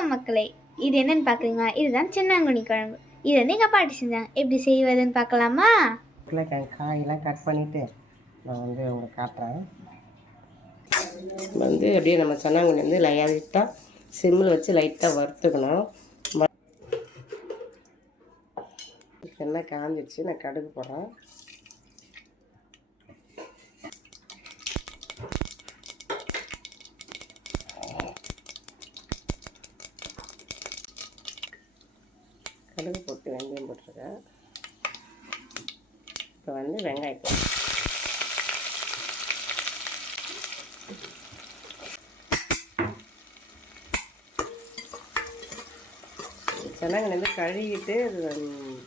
வணக்கம் மக்களே, இது என்னன்னு பார்க்குறீங்களா? இதுதான் சென்னாங்குனி குழம்பு. இது வந்து எங்கள் பாட்டி செஞ்சாங்க. எப்படி செய்வதுன்னு பார்க்கலாமா? காயெல்லாம் கட் பண்ணிவிட்டு நான் வந்து உங்களுக்கு காட்டுறேன். அப்படியே நம்ம சென்னாங்குனி வந்து லைட்டாக சிம்மில் வச்சு லைட்டாக வறுத்துக்கணும். எண்ணெய் காஞ்சிடுச்சு, நான் கடுகு போடுறேன். கடுகு போட்டு வெந்தயம் போட்டுருக்கேன். இப்போ வந்து வெங்காயத்தை சென்னாங்குனி வந்து கழுவிட்டு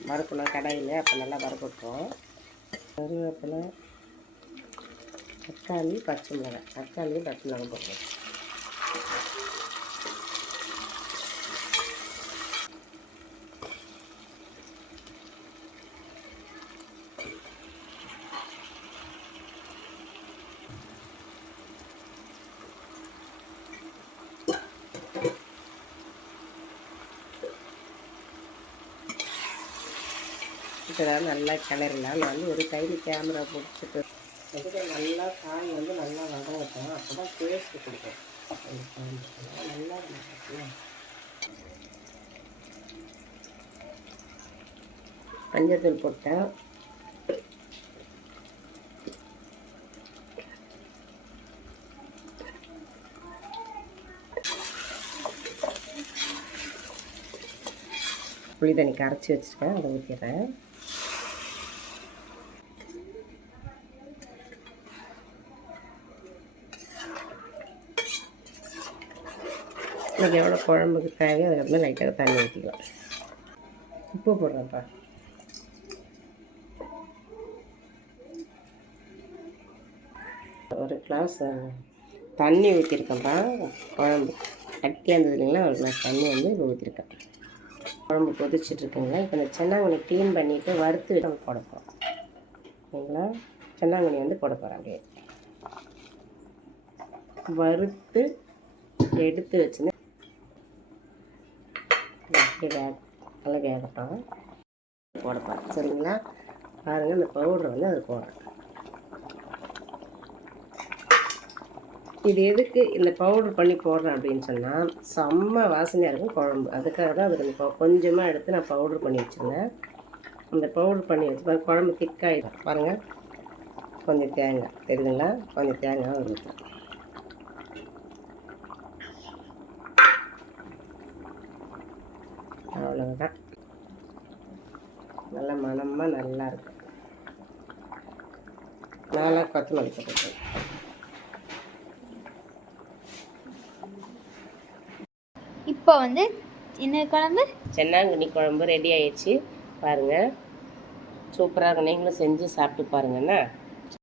வறுக்கணும் கடாயில். அப்போ நல்லா வறுக்கட்டும். கருவேப்பிலை, தக்காளி, பச்சை மிளகாய் போடுறோம். இதெல்லாம் நல்லா கிளறலாம். நான் வந்து ஒரு கையில் கேமரா பிடிச்சிட்டு நல்லா காய் வந்து நல்லா வதங்கட்டும். அப்போ தான் டேஸ்ட்டு கொடுக்கும். நல்லா மஞ்சத்தூள் போட்டேன். புளி தண்ணி கரைச்சி வச்சுருக்கேன், அதை ஊற்றிடுறேன். எனக்கு எவ்வளோ குழம்புக்கு தேவையோ அதுக்கப்புறம் லைட்டாக தண்ணி ஊற்றிக்கலாம். உப்பு போடுறேன்ப்பா. ஒரு கிளாஸ் தண்ணி ஊற்றிருக்கேன்ப்பா. குழம்பு கட்டியாக இருந்தது இல்லைங்களா, ஒரு கிளாஸ் தண்ணி வந்து இப்போ ஊற்றிருக்கேன். குழம்பு கொதிச்சிட்ருக்குங்க. இப்போ இந்த சென்னாங்குனி க்ளீன் பண்ணிவிட்டு வறுத்து நம்ம போட போகிறோம். சரிங்களா? சென்னாங்குனி வந்து போட போகிறேன். அப்படியே வறுத்து எடுத்து வச்சுன்னு நல்லா வேகட்டும். போட போகிறேன். சரிங்களா? பாருங்கள், இந்த பவுடரை வந்து அது போடுறேன். இது எதுக்கு இந்த பவுடர் பண்ணி போடுறேன் அப்படின்னு சொன்னால், செம்ம வாசனையாக இருக்கும் குழம்பு. அதுக்காக தான் அது கொஞ்சமாக எடுத்து நான் பவுடர் பண்ணி வச்சுருந்தேன். அந்த பவுடர் பண்ணி வச்சு குழம்பு திக்காகிடும். பாருங்கள், கொஞ்சம் தேங்காய் தெரியுதுங்களா? கொஞ்சம் தேங்காய் இருக்கும். அவ்வளோதான். நல்ல மணமாக நல்லா இருக்கும். நல்லா கொத்தமல்லி போட்டு இப்போ வந்து என்ன குழம்பு? சென்னாங்குனி குழம்பு ரெடி ஆயிடுச்சு. பாருங்கள், சூப்பராக இருக்கும். நீங்களும் செஞ்சு சாப்பிட்டு பாருங்கண்ணா.